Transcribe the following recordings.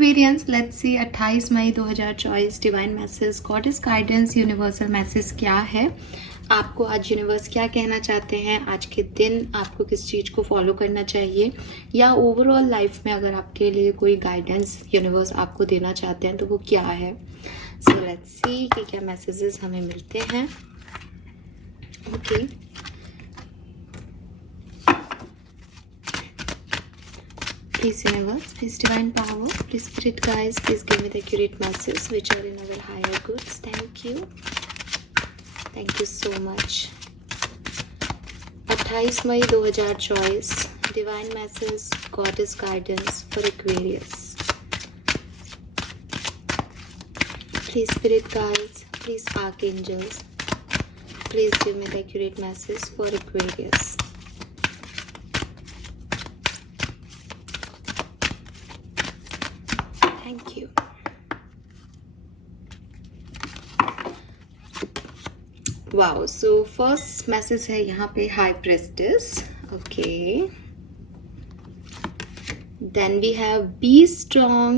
Aquarians, let's see 28 May 2024 divine message, goddess guidance, universal message क्या है आपको आज? यूनिवर्स क्या कहना चाहते हैं आज के दिन? आपको किस चीज़ को फॉलो करना चाहिए, या ओवरऑल लाइफ में अगर आपके लिए कोई गाइडेंस यूनिवर्स आपको देना चाहते हैं तो वो क्या है? सो लेट्स सी कि क्या मैसेजेस हमें मिलते हैं. Okay, please universe, please divine power, please spirit guides, please give me the accurate messages which are in our higher goods. Thank you so much. 28 May 2024 divine message, goddess guidance for Aquarius. Please spirit guides, please archangels, please give me the accurate message for Aquarius. Thank you. Wow, so first message है यहाँ पे High Priestess. Okay. Then we have Be Strong.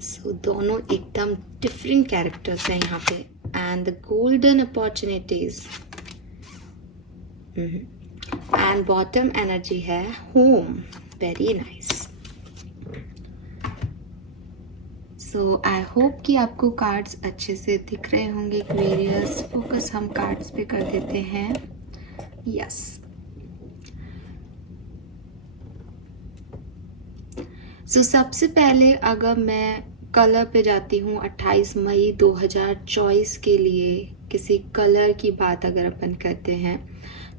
So दोनों एकदम different characters हैं यहाँ पे. And the golden opportunities. And bottom energy है Home. Very nice. So I hope कि आपको कार्ड्स अच्छे से दिख रहे होंगे. एक्वेरियस, फोकस हम कार्ड्स पे कर देते हैं. यस. सो सबसे पहले अगर मैं कलर पे जाती हूँ 28 मई 2024 के लिए, किसी कलर की बात अगर अपन करते हैं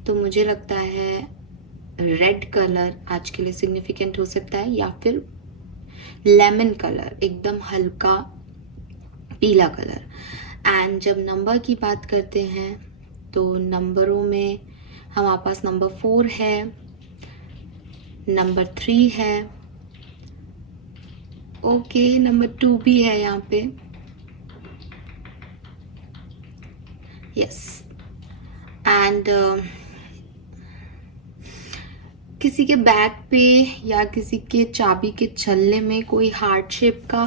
तो मुझे लगता है रेड कलर आज के लिए सिग्निफिकेंट हो सकता है, या फिर लेमन कलर, एकदम हल्का पीला कलर. एंड जब नंबर की बात करते हैं तो नंबरों में हमारे पास नंबर 4 है, नंबर 3 है, ओके, नंबर 2 भी है यहाँ पे. यस. एंड किसी के बैक पे या किसी के चाबी के छल्ले में कोई हार्ट शेप का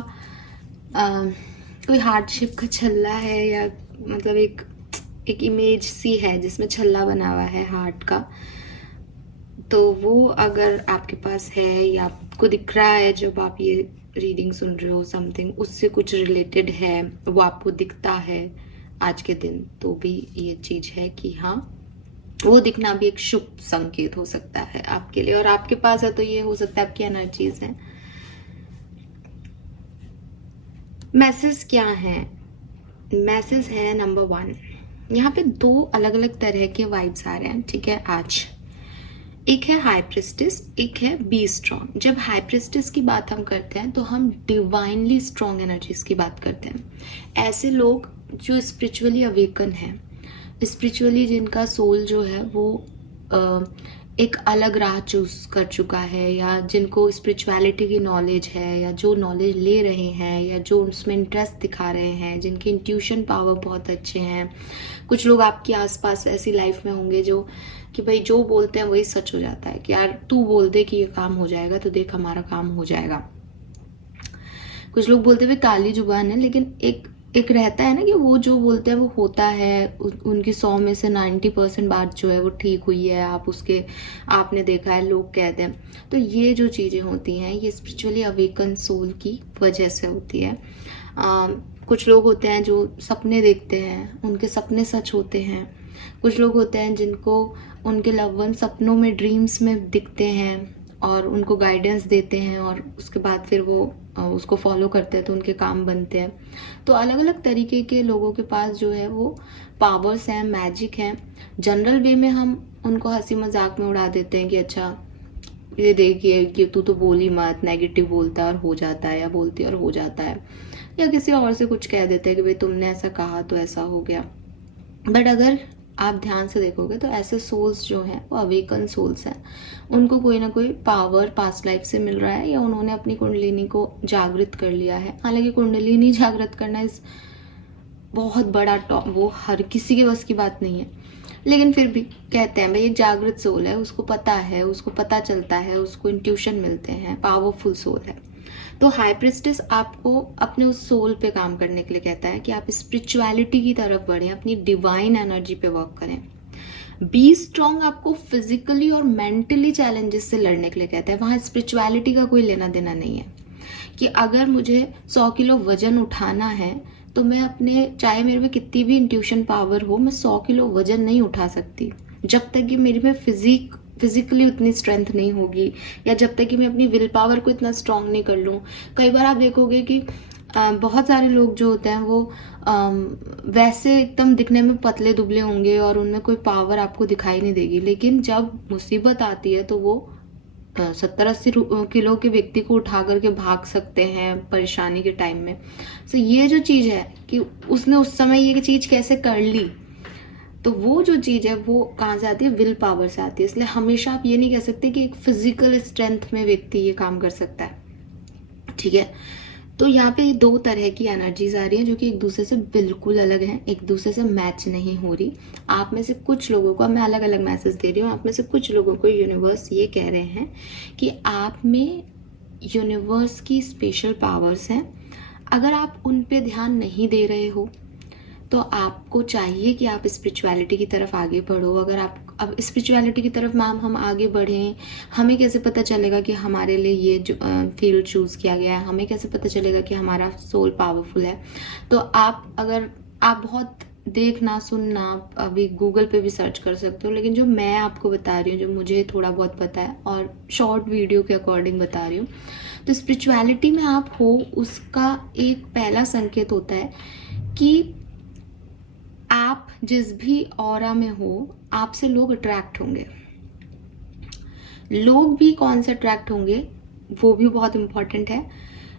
छल्ला है, या मतलब एक इमेज सी है जिसमें छल्ला बना हुआ है हार्ट का. तो वो अगर आपके पास है या आपको दिख रहा है जब आप ये रीडिंग सुन रहे हो, समथिंग उससे कुछ रिलेटेड है, वो आपको दिखता है आज के दिन, तो भी ये चीज है कि हाँ, वो दिखना भी एक शुभ संकेत हो सकता है आपके लिए. और आपके पास है तो ये हो सकता है आपकी एनर्जीज हैं. मैसेज क्या है? मैसेज है नंबर 1. यहाँ पे 2 अलग अलग तरह के वाइब्स आ रहे हैं, ठीक है आज. एक है हाई प्रिस्टेस, एक है बी स्ट्रॉन्ग. जब हाई प्रिस्टेस की बात हम करते हैं तो हम डिवाइनली स्ट्रॉन्ग एनर्जीज की बात करते हैं. ऐसे लोग जो स्पिरिचुअली अवेकन है, स्पिरिचुअली जिनका सोल जो है वो एक अलग राह चूज कर चुका है, या जिनको स्पिरिचुअलिटी की नॉलेज है, या जो नॉलेज ले रहे हैं, या जो उसमें इंटरेस्ट दिखा रहे हैं, जिनकी इंट्यूशन पावर बहुत अच्छे हैं. कुछ लोग आपके आसपास ऐसी लाइफ में होंगे जो कि भाई जो बोलते हैं वही सच हो जाता है, कि यार तू बोल दे कि ये काम हो जाएगा तो देख हमारा काम हो जाएगा. कुछ लोग बोलते हुए काली जुबान है, लेकिन एक रहता है ना कि वो जो बोलते हैं वो होता है. उनकी 100 में से 90% बात जो है वो ठीक हुई है, आपने देखा है, लोग कहते हैं. तो ये जो चीज़ें होती हैं ये स्पिरिचुअली अवेकन सोल की वजह से होती है. कुछ लोग होते हैं जो सपने देखते हैं, उनके सपने सच होते हैं. कुछ लोग होते हैं जिनको उनके लव वन सपनों में, ड्रीम्स में दिखते हैं और उनको गाइडेंस देते हैं, और उसके बाद फिर वो उसको फॉलो करते हैं तो उनके काम बनते हैं. तो अलग अलग तरीके के लोगों के पास जो है वो पावर्स हैं, मैजिक हैं. जनरल वे में हम उनको हंसी मजाक में उड़ा देते हैं कि अच्छा ये देखिए कि तू तो बोल ही मत, नेगेटिव बोलता है और हो जाता है, या बोलती है और हो जाता है, या किसी और से कुछ कह देते हैं कि भाई तुमने ऐसा कहा तो ऐसा हो गया. बट अगर आप ध्यान से देखोगे तो ऐसे सोल्स जो हैं वो अवेकन सोल्स हैं. उनको कोई ना कोई पावर पास्ट लाइफ से मिल रहा है, या उन्होंने अपनी कुंडलिनी को जागृत कर लिया है. हालांकि कुंडलिनी जागृत करना इस बहुत बड़ा वो हर किसी के बस की बात नहीं है. लेकिन फिर भी कहते हैं भाई एक जागृत सोल है, उसको पता है, उसको पता चलता है, उसको इंट्यूशन मिलते हैं, पावरफुल सोल है। तो हाई प्रिस्टेस आपको अपने उस सोल पे काम करने के लिए कहता है कि आप स्पिरिचुअलिटी की तरफ बढ़ें, अपनी डिवाइन एनर्जी पे वर्क करें। बी स्ट्रॉन्ग आपको फिजिकली और मेंटली चैलेंजेस से लड़ने के लिए कहता है। वहाँ स्पिरिचुअलिटी का कोई लेना देना नहीं है कि अगर मुझे 100 किलो वजन उठाना है तो मैं अपने, चाहे मेरे में कितनी भी इंट्यूशन पावर हो, मैं 100 किलो वजन नहीं उठा सकती जब तक कि मेरे में फिजिकली उतनी स्ट्रेंथ नहीं होगी, या जब तक कि मैं अपनी विल पावर को इतना स्ट्रांग नहीं कर लूँ। कई बार आप देखोगे कि बहुत सारे लोग जो होते हैं वो वैसे एकदम दिखने में पतले दुबले होंगे और उनमें कोई पावर आपको दिखाई नहीं देगी, लेकिन जब मुसीबत आती है तो वो 70-80 किलो के व्यक्ति को उठा करके भाग सकते हैं परेशानी के टाइम में। तो ये जो चीज़ है कि उसने उस समय ये चीज़ कैसे कर ली, तो वो जो चीज़ है वो कहाँ से आती है, विल पावर से आती है। इसलिए हमेशा आप ये नहीं कह सकते कि एक फिजिकल स्ट्रेंथ में व्यक्ति ये काम कर सकता है, ठीक है। तो यहाँ पे 2 तरह की एनर्जीज आ रही हैं जो कि एक दूसरे से बिल्कुल अलग हैं, एक दूसरे से मैच नहीं हो रही। आप में से कुछ लोगों को मैं अलग अलग मैसेज दे रही हूँ, आप में से कुछ लोगों को यूनिवर्स ये कह रहे हैं कि आप में यूनिवर्स की स्पेशल पावर्स हैं। अगर आप उन पे ध्यान नहीं दे रहे हो तो आपको चाहिए कि आप स्पिरिचुअलिटी की तरफ आगे बढ़ो। अगर आप अब स्पिरिचुअलिटी की तरफ मैम हम आगे बढ़ें, हमें कैसे पता चलेगा कि हमारे लिए ये जो फील्ड चूज़ किया गया है, हमें कैसे पता चलेगा कि हमारा सोल पावरफुल है। तो आप अगर आप बहुत देखना सुनना अभी गूगल पे भी सर्च कर सकते हो, लेकिन जो मैं आपको बता रही हूँ, जो मुझे थोड़ा बहुत पता है और शॉर्ट वीडियो के अकॉर्डिंग बता रही हूँ, तो स्पिरिचुअलिटी में आप हो उसका एक पहला संकेत होता है कि आप जिस भी ऑरा में हो आपसे लोग अट्रैक्ट होंगे। लोग भी कौन से अट्रैक्ट होंगे वो भी बहुत इम्पॉर्टेंट है।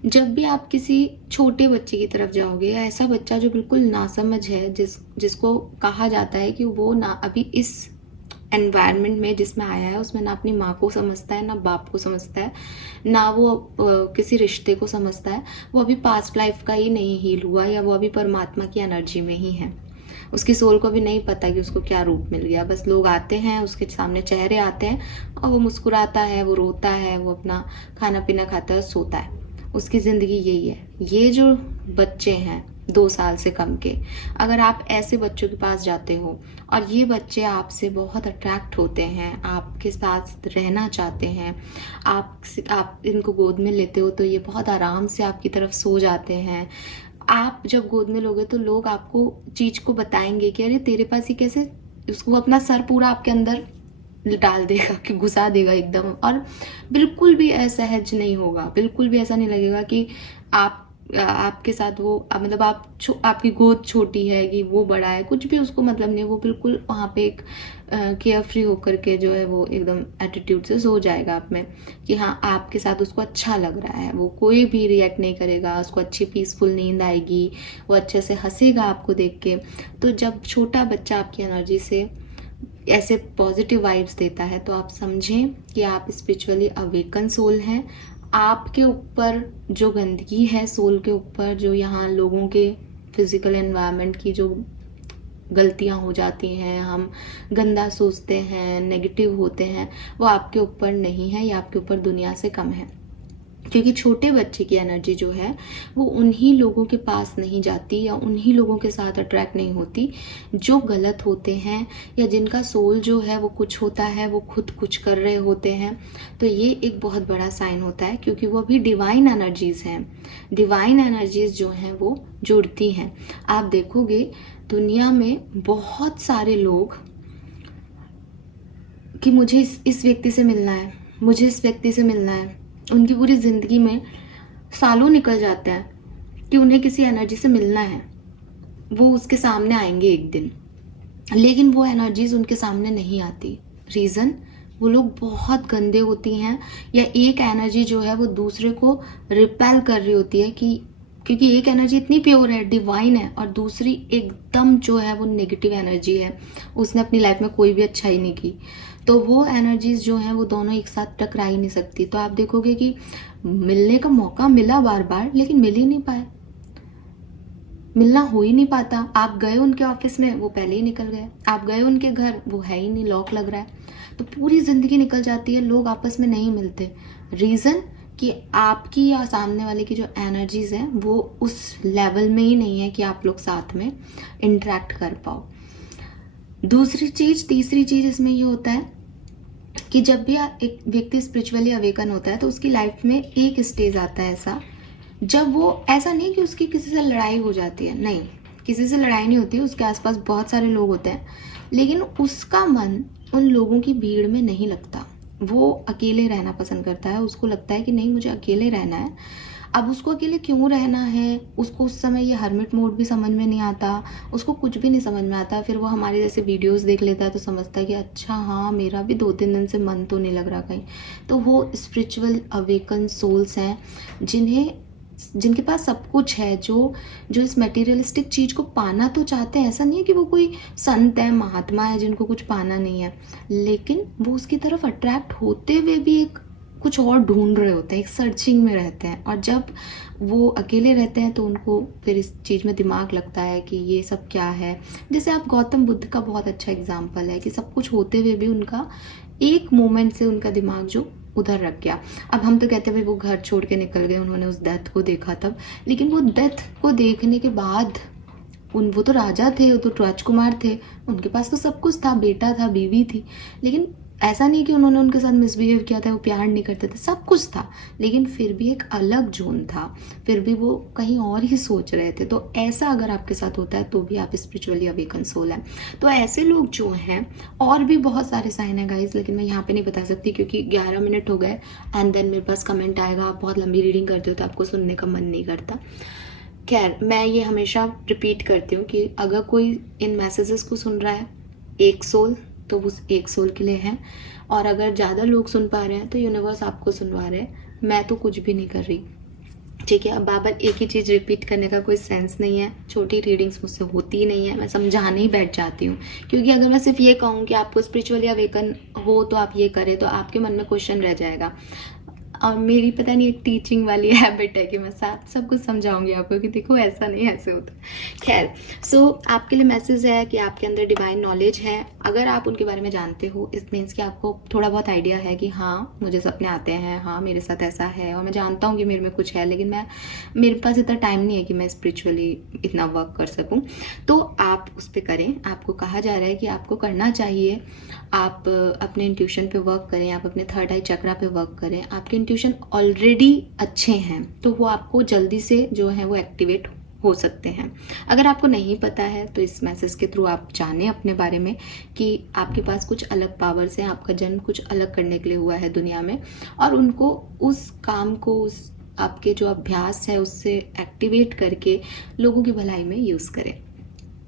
जब भी आप किसी छोटे बच्चे की तरफ जाओगे, या ऐसा बच्चा जो बिल्कुल नासमझ है, जिसको कहा जाता है कि वो ना अभी इस एनवायरनमेंट में जिसमें आया है उसमें ना अपनी माँ को समझता है, ना बाप को समझता है, ना वो किसी रिश्ते को समझता है, वो अभी पास्ट लाइफ का ही नहीं हील हुआ, या वो अभी परमात्मा की एनर्जी में ही है। उसकी सोल को भी नहीं पता कि उसको क्या रूप मिल गया। बस लोग आते हैं, उसके सामने चेहरे आते हैं और वो मुस्कुराता है, वो रोता है, वो अपना खाना पीना खाता है, सोता है। उसकी ज़िंदगी यही है। ये जो बच्चे हैं 2 साल से कम के, अगर आप ऐसे बच्चों के पास जाते हो और ये बच्चे आपसे बहुत अट्रैक्ट होते हैं, आपके साथ रहना चाहते हैं, आप इनको गोद में लेते हो तो ये बहुत आराम से आपकी तरफ सो जाते हैं। आप जब गोद में लोगे तो लोग आपको चीज़ को बताएंगे कि अरे तेरे पास ही कैसे, उसको अपना सर पूरा आपके अंदर डाल देगा, कि घुसा देगा एकदम, और बिल्कुल भी असहज नहीं होगा, बिल्कुल भी ऐसा नहीं लगेगा कि आपके साथ वो मतलब आपकी गोद छोटी है कि वो बड़ा है, कुछ भी उसको मतलब नहीं। वो बिल्कुल वहाँ पे एक केयर फ्री होकर के जो है वो एकदम एटीट्यूड से सो जाएगा आप में, कि हाँ आपके साथ उसको अच्छा लग रहा है। वो कोई भी रिएक्ट नहीं करेगा, उसको अच्छी पीसफुल नींद आएगी, वो अच्छे से हंसेगा आपको देख के। तो जब छोटा बच्चा आपकी एनर्जी से ऐसे पॉजिटिव वाइब्स देता है तो आप समझें कि आप स्पिरिचुअली अवेकन सोल हैं। आपके ऊपर जो गंदगी है सोल के ऊपर, जो यहाँ लोगों के फिजिकल एनवायरनमेंट की जो गलतियाँ हो जाती हैं, हम गंदा सोचते हैं, नेगेटिव होते हैं, वो आपके ऊपर नहीं है, या आपके ऊपर दुनिया से कम है। क्योंकि छोटे बच्चे की एनर्जी जो है वो उन्हीं लोगों के पास नहीं जाती, या उन्हीं लोगों के साथ अट्रैक्ट नहीं होती जो गलत होते हैं, या जिनका सोल जो है वो कुछ होता है, वो खुद कुछ कर रहे होते हैं। तो ये एक बहुत बड़ा साइन होता है, क्योंकि वो अभी डिवाइन एनर्जीज हैं। डिवाइन एनर्जीज जो हैं वो जुड़ती हैं। आप देखोगे दुनिया में बहुत सारे लोग कि मुझे इस व्यक्ति से मिलना है, मुझे इस व्यक्ति से मिलना है, उनकी पूरी ज़िंदगी में सालों निकल जाते हैं कि उन्हें किसी एनर्जी से मिलना है। वो उसके सामने आएंगे एक दिन, लेकिन वो एनर्जीज उनके सामने नहीं आती। रीज़न, वो लोग बहुत गंदे होती हैं, या एक एनर्जी जो है वो दूसरे को रिपेल कर रही होती है, कि क्योंकि एक एनर्जी इतनी प्योर है, डिवाइन है, और दूसरी एकदम जो है वो नेगेटिव एनर्जी है, उसने अपनी लाइफ में कोई भी अच्छाई नहीं की। तो वो एनर्जीज जो हैं वो दोनों एक साथ टकरा ही नहीं सकती। तो आप देखोगे कि मिलने का मौका मिला बार बार, लेकिन मिल ही नहीं पाए। मिलना हो ही नहीं पाता। आप गए उनके ऑफिस में, वो पहले ही निकल गए। आप गए उनके घर, वो है ही नहीं, लॉक लग रहा है। तो पूरी ज़िंदगी निकल जाती है, लोग आपस में नहीं मिलते। रीज़न कि आपकी या सामने वाले की जो एनर्जीज़ हैं वो उस लेवल में ही नहीं है कि आप लोग साथ में इंटरेक्ट कर पाओ। तीसरी चीज़ इसमें ये होता है कि जब भी एक व्यक्ति स्पिरिचुअली अवेकन होता है तो उसकी लाइफ में एक स्टेज आता है ऐसा, जब वो, ऐसा नहीं कि उसकी किसी से लड़ाई हो जाती है, नहीं, किसी से लड़ाई नहीं होती, उसके आसपास बहुत सारे लोग होते हैं, लेकिन उसका मन उन लोगों की भीड़ में नहीं लगता। वो अकेले रहना पसंद करता है। उसको लगता है कि नहीं, मुझे अकेले रहना है। अब उसको अकेले क्यों रहना है, उसको उस समय ये हर्मिट मोड भी समझ में नहीं आता, उसको कुछ भी नहीं समझ में आता। फिर वो हमारे जैसे वीडियोस देख लेता है तो समझता है कि अच्छा हाँ, मेरा भी 2-3 दिन से मन तो नहीं लग रहा कहीं। तो वो स्पिरिचुअल अवेकन सोल्स हैं जिनके पास सब कुछ है, जो इस मटेरियलिस्टिक चीज़ को पाना तो चाहते हैं। ऐसा नहीं है कि वो कोई संत है, महात्मा है जिनको कुछ पाना नहीं है, लेकिन वो उसकी तरफ अट्रैक्ट होते हुए भी एक कुछ और ढूंढ रहे होते हैं, एक सर्चिंग में रहते हैं। और जब वो अकेले रहते हैं तो उनको फिर इस चीज़ में दिमाग लगता है कि ये सब क्या है। जैसे आप गौतम बुद्ध का बहुत अच्छा एग्जाम्पल है कि सब कुछ होते हुए भी उनका एक मोमेंट से उनका दिमाग जो उधर रख गया। अब हम तो कहते हैं भाई वो घर छोड़ के निकल गए, उन्होंने उस डेथ को देखा तब, लेकिन वो डेथ को देखने के बाद वो तो राजा थे, वो तो राजकुमार थे, उनके पास तो सब कुछ था, बेटा था, बीवी थी, लेकिन ऐसा नहीं कि उन्होंने उनके साथ मिसबिहेव किया था, वो प्यार नहीं करते थे, सब कुछ था, लेकिन फिर भी एक अलग जोन था, फिर भी वो कहीं और ही सोच रहे थे। तो ऐसा अगर आपके साथ होता है तो भी आप स्पिरिचुअली अवेकन सोल हैं। तो ऐसे लोग जो हैं, और भी बहुत सारे साइन है गाइज, लेकिन मैं यहाँ पे नहीं बता सकती क्योंकि 11 मिनट हो गए एंड देन मेरे पास कमेंट आएगा, आप बहुत लंबी रीडिंग करते हो तो आपको सुनने का मन नहीं करता। खैर, मैं ये हमेशा रिपीट करती हूँ कि अगर कोई इन मैसेजेस को सुन रहा है, एक सोल, तो उस एक सोल के लिए है। और अगर ज़्यादा लोग सुन पा रहे हैं तो यूनिवर्स आपको सुनवा रहे हैं, मैं तो कुछ भी नहीं कर रही, ठीक है। अब बार एक ही चीज़ रिपीट करने का कोई सेंस नहीं है। छोटी रीडिंग्स मुझसे होती ही नहीं है, मैं समझाने ही बैठ जाती हूँ, क्योंकि अगर मैं सिर्फ ये कहूँ कि आपको स्पिरिचुअली अवेकन हो तो आप ये करें, तो आपके मन में क्वेश्चन रह जाएगा। और मेरी पता नहीं एक टीचिंग वाली हैबिट है कि मैं सब कुछ समझाऊंगी आपको कि देखो ऐसा नहीं, ऐसे होता है। खैर, सो आपके लिए मैसेज है कि आपके अंदर डिवाइन नॉलेज है। अगर आप उनके बारे में जानते हो, इट मीन्स कि आपको थोड़ा बहुत आइडिया है कि हाँ, मुझे सपने आते हैं, हाँ मेरे साथ ऐसा है, और मैं जानता हूँ कि मेरे में कुछ है, लेकिन मेरे पास इतना टाइम नहीं है कि मैं स्पिरिचुअली इतना वर्क कर सकूँ। तो आप उस पर करें, आपको कहा जा रहा है कि आपको करना चाहिए। आप अपने इंट्यूशन पे वर्क करें, आप अपने थर्ड आई चक्रा पे वर्क करें। आपके इंट्यूशन ऑलरेडी अच्छे हैं तो वो आपको जल्दी से जो है वो एक्टिवेट हो सकते हैं। अगर आपको नहीं पता है तो इस मैसेज के थ्रू आप जानें अपने बारे में कि आपके पास कुछ अलग पावर्स हैं, आपका जन्म कुछ अलग करने के लिए हुआ है दुनिया में, और उनको उस काम को, उस आपके जो अभ्यास है उससे एक्टिवेट करके लोगों की भलाई में यूज़ करें।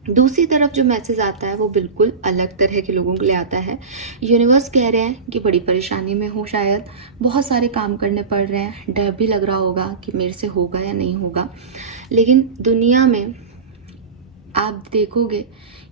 दूसरी तरफ जो मैसेज आता है वो बिल्कुल अलग तरह के लोगों के लिए आता है। यूनिवर्स कह रहे हैं कि बड़ी परेशानी में हो, शायद बहुत सारे काम करने पड़ रहे हैं, डर भी लग रहा होगा कि मेरे से होगा या नहीं होगा, लेकिन दुनिया में आप देखोगे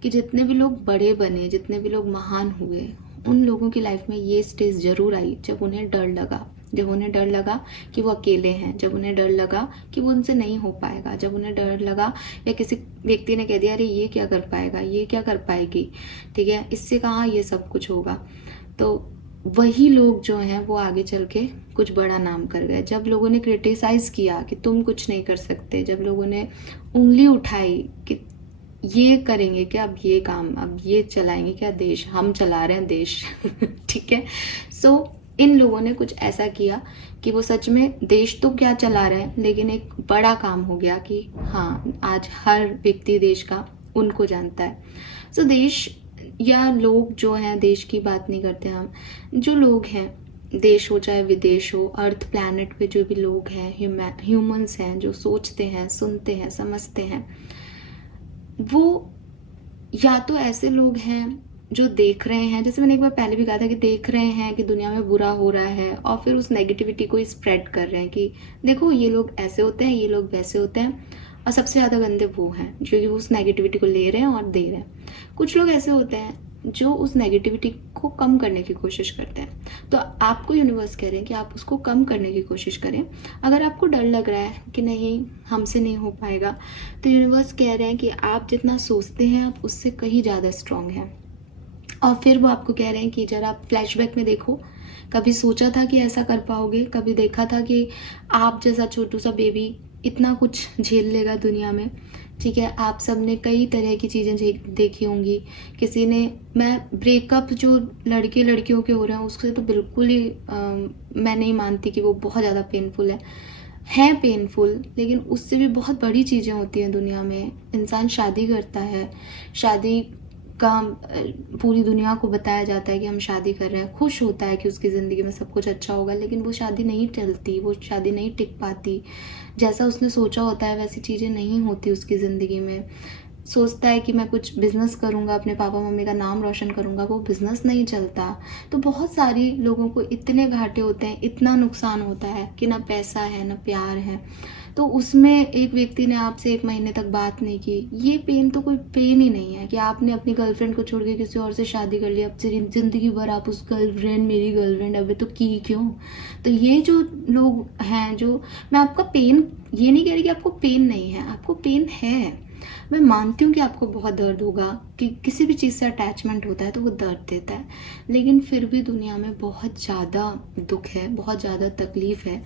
कि जितने भी लोग बड़े बने, जितने भी लोग महान हुए, उन लोगों की लाइफ में ये स्टेज जरूर आई जब उन्हें डर लगा, जब उन्हें डर लगा कि वो अकेले हैं, जब उन्हें डर लगा कि वो उनसे नहीं हो पाएगा, जब उन्हें डर लगा या किसी व्यक्ति ने कह दिया अरे ये क्या कर पाएगा, ये क्या कर पाएगी, ठीक है, इससे कहाँ ये सब कुछ होगा। तो वही लोग जो हैं वो आगे चल के कुछ बड़ा नाम कर गए। जब लोगों ने क्रिटिसाइज किया कि तुम कुछ नहीं कर सकते, जब लोगों ने उंगली उठाई कि ये करेंगे क्या, अब ये काम, अब ये चलाएंगे क्या देश, हम चला रहे हैं देश ठीक है। सो इन लोगों ने कुछ ऐसा किया कि वो सच में देश तो क्या चला रहे हैं, लेकिन एक बड़ा काम हो गया कि हाँ, आज हर व्यक्ति देश का उनको जानता है। सो देश या लोग जो हैं, देश की बात नहीं करते हम, जो लोग हैं, देश हो चाहे विदेश हो, अर्थ प्लैनेट पे जो भी लोग हैं, ह्यूमंस हैं, जो सोचते हैं, सुनते हैं, समझते हैं, वो या तो ऐसे लोग हैं जो देख रहे हैं, जैसे मैंने एक बार पहले भी कहा था कि देख रहे हैं कि दुनिया में बुरा हो रहा है, और फिर उस नेगेटिविटी को स्प्रेड कर रहे हैं कि देखो ये लोग ऐसे होते हैं, ये लोग वैसे होते हैं, और सबसे ज़्यादा गंदे वो हैं जो उस नेगेटिविटी को ले रहे हैं और दे रहे हैं। कुछ लोग ऐसे होते हैं जो उस नेगेटिविटी को कम करने की कोशिश करते हैं। तो आपको यूनिवर्स कह रहे हैं कि आप उसको कम करने की कोशिश करें। अगर आपको डर लग रहा है कि नहीं हमसे नहीं हो पाएगा, तो यूनिवर्स कह रहे हैं कि आप जितना सोचते हैं आप उससे कहीं ज़्यादा स्ट्रांग हैं। और फिर वो आपको कह रहे हैं कि जरा आप फ्लैशबैक में देखो, कभी सोचा था कि ऐसा कर पाओगे, कभी देखा था कि आप जैसा छोटू सा बेबी इतना कुछ झेल लेगा दुनिया में, ठीक है। आप सब ने कई तरह की चीज़ें देखी होंगी। किसी ने, मैं ब्रेकअप जो लड़के लड़कियों के हो रहे हैं उससे तो बिल्कुल ही मैं नहीं मानती कि वो बहुत ज़्यादा पेनफुल है पेनफुल, लेकिन उससे भी बहुत बड़ी चीज़ें होती हैं दुनिया में। इंसान शादी करता है, शादी का पूरी दुनिया को बताया जाता है कि हम शादी कर रहे हैं, खुश होता है कि उसकी ज़िंदगी में सब कुछ अच्छा होगा, लेकिन वो शादी नहीं चलती, वो शादी नहीं टिक पाती। जैसा उसने सोचा होता है वैसी चीज़ें नहीं होती उसकी ज़िंदगी में। सोचता है कि मैं कुछ बिज़नेस करूँगा, अपने पापा मम्मी का नाम रोशन करूँगा, वो बिज़नेस नहीं चलता। तो बहुत सारी लोगों को इतने घाटे होते हैं, इतना नुकसान होता है कि ना पैसा है ना प्यार है। तो उसमें एक व्यक्ति ने आपसे 1 महीने तक बात नहीं की, ये पेन तो कोई पेन ही नहीं है कि आपने अपनी गर्लफ्रेंड को छोड़ के किसी और से शादी कर ली, अब ज़िंदगी भर आप उस गर्लफ्रेंड मेरी गर्लफ्रेंड अबे तो की क्यों। तो ये जो लोग हैं, जो, मैं आपका पेन ये नहीं कह रही कि आपको पेन नहीं है, आपको पेन है। मैं मानती हूँ कि आपको बहुत दर्द होगा, कि किसी भी चीज़ से अटैचमेंट होता है तो वो दर्द देता है, लेकिन फिर भी दुनिया में बहुत ज़्यादा दुख है, बहुत ज़्यादा तकलीफ़ है।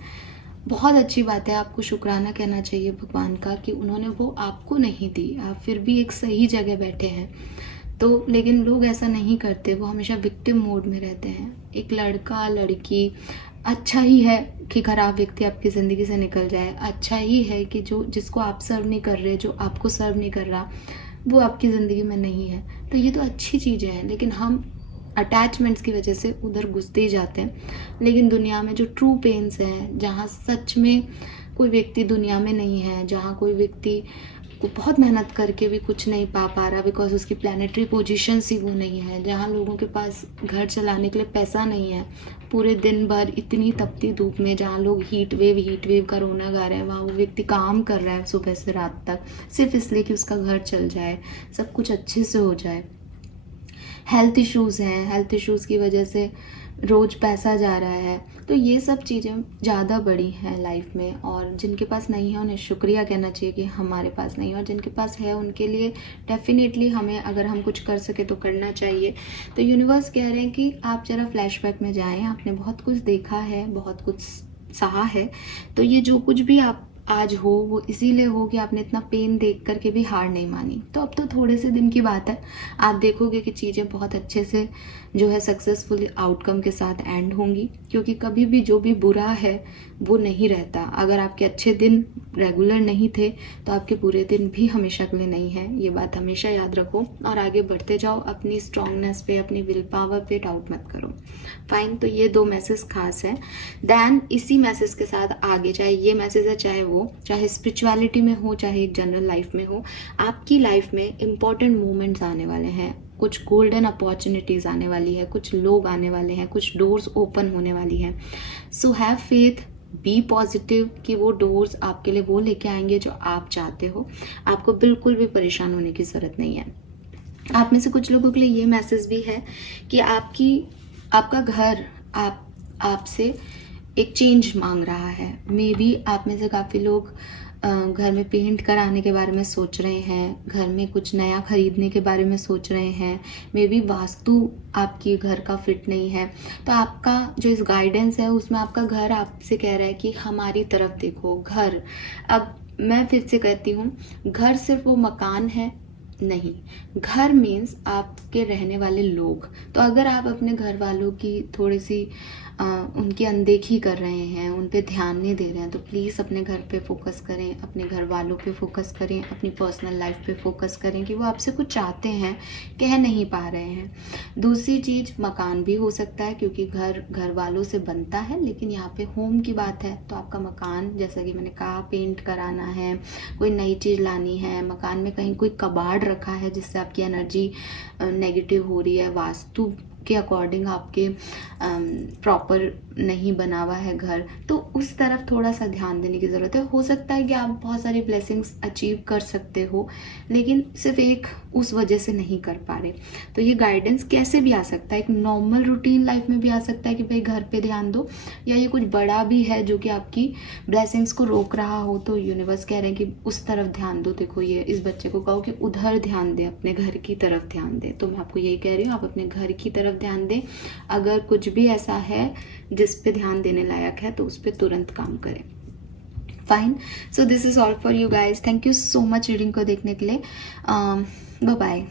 बहुत अच्छी बात है, आपको शुक्राना कहना चाहिए भगवान का कि उन्होंने वो आपको नहीं दी, आप फिर भी एक सही जगह बैठे हैं। तो लेकिन लोग ऐसा नहीं करते, वो हमेशा विक्टिम मोड में रहते हैं। एक लड़का लड़की, अच्छा ही है कि खराब व्यक्ति आपकी ज़िंदगी से निकल जाए, अच्छा ही है कि जो जिसको आप सर्व नहीं कर रहे, जो आपको सर्व नहीं कर रहा, वो आपकी ज़िंदगी में नहीं है। तो ये तो अच्छी चीज़ें हैं, लेकिन हम अटैचमेंट्स की वजह से उधर घुसते ही जाते हैं। लेकिन दुनिया में जो ट्रू पेन्स हैं, जहाँ सच में कोई व्यक्ति दुनिया में नहीं है, जहाँ कोई व्यक्ति को बहुत मेहनत करके भी कुछ नहीं पा रहा बिकॉज उसकी प्लानिटरी पोजीशंस ही वो नहीं है, जहाँ लोगों के पास घर चलाने के लिए पैसा नहीं है, पूरे दिन भर इतनी तपती धूप में जहाँ लोग हीट वेव का रोना गा रहे हैं, वहाँ वो व्यक्ति काम कर रहा है सुबह से रात तक, सिर्फ इसलिए कि उसका घर चल जाए, सब कुछ अच्छे से हो जाए। हेल्थ इश्यूज़ हैं, हेल्थ इश्यूज़ की वजह से रोज़ पैसा जा रहा है। तो ये सब चीज़ें ज़्यादा बड़ी हैं लाइफ में, और जिनके पास नहीं है उन्हें शुक्रिया कहना चाहिए कि हमारे पास नहीं है, और जिनके पास है उनके लिए डेफिनेटली हमें, अगर हम कुछ कर सके तो करना चाहिए। तो यूनिवर्स कह रहे हैं कि आप ज़रा फ्लैशबैक में जाएँ, आपने बहुत कुछ देखा है, बहुत कुछ सहा है, तो ये जो कुछ भी आप आज हो वो इसीलिए हो कि आपने इतना पेन देख करके भी हार नहीं मानी। तो अब तो थोड़े से दिन की बात है, आप देखोगे कि चीज़ें बहुत अच्छे से जो है सक्सेसफुल आउटकम के साथ एंड होंगी, क्योंकि कभी भी जो भी बुरा है वो नहीं रहता। अगर आपके अच्छे दिन रेगुलर नहीं थे तो आपके बुरे दिन भी हमेशा के लिए नहीं है, ये बात हमेशा याद रखो और आगे बढ़ते जाओ। अपनी स्ट्रांगनेस पे, अपनी विल पावर पे डाउट मत करो। फाइन, तो ये 2 मैसेज खास है। देन इसी मैसेज के साथ आगे, चाहे ये मैसेज है, चाहे स्पिरिचुअलिटी में हो, चाहे एक जनरल लाइफ में हो, आपकी लाइफ में इंपॉर्टेंट मोमेंट्स आने वाले हैं, कुछ गोल्डन अपॉर्चुनिटीज़ आने वाली है, कुछ लोग आने वाले हैं, कुछ डोर्स ओपन होने वाली हैं। So have faith, be positive कि वो डोर्स आपके लिए वो लेके आएंगे जो आप चाहते हो। आपको बिल्कुल भी परेशान होने की ज़रूरत नहीं है। आप में से कुछ लोगों के लिए ये मैसेज भी है कि आपका घर आपसे एक चेंज मांग रहा है। मे बी आप में से काफ़ी लोग घर में पेंट कराने के बारे में सोच रहे हैं, घर में कुछ नया खरीदने के बारे में सोच रहे हैं, मे बी वास्तु आपकी घर का फिट नहीं है। तो आपका जो इस गाइडेंस है उसमें आपका घर आपसे कह रहा है कि हमारी तरफ देखो। घर, अब मैं फिर से कहती हूँ, घर सिर्फ वो मकान है नहीं, घर मीन्स आपके रहने वाले लोग। तो अगर आप अपने घर वालों की थोड़ी सी उनकी अनदेखी कर रहे हैं, उन पे ध्यान नहीं दे रहे हैं, तो प्लीज़ अपने घर पे फोकस करें, अपने घर वालों पे फोकस करें, अपनी पर्सनल लाइफ पे फोकस करें कि वो आपसे कुछ चाहते हैं, कह नहीं पा रहे हैं। दूसरी चीज़, मकान भी हो सकता है क्योंकि घर वालों से बनता है, लेकिन यहाँ पे होम की बात है, तो आपका मकान, जैसा कि मैंने कहा, पेंट कराना है, कोई नई चीज़ लानी है, मकान में कहीं कोई कबाड़ रखा है जिससे आपकी एनर्जी नेगेटिव हो रही है, वास्तु के अकॉर्डिंग आपके प्रॉपर नहीं बना हुआ है घर, तो उस तरफ थोड़ा सा ध्यान देने की ज़रूरत है। हो सकता है कि आप बहुत सारी ब्लेसिंग्स अचीव कर सकते हो, लेकिन सिर्फ एक उस वजह से नहीं कर पा रहे। तो ये गाइडेंस कैसे भी आ सकता है, एक नॉर्मल रूटीन लाइफ में भी आ सकता है कि भाई घर पे ध्यान दो, या ये कुछ बड़ा भी है जो कि आपकी ब्लेसिंग्स को रोक रहा हो, तो यूनिवर्स कह रहे हैं कि उस तरफ ध्यान दो। देखो ये इस बच्चे को कहो कि उधर ध्यान दे, अपने घर की तरफ ध्यान दे। तो मैं आपको यही कह रही हूँ, आप अपने घर की तरफ ध्यान दें। अगर कुछ भी ऐसा है जिस पे ध्यान देने लायक है तो उस पर तुरंत काम करें। Fine, so this is all for you guys. Thank you so much reading को देखने के लिए। Bye bye.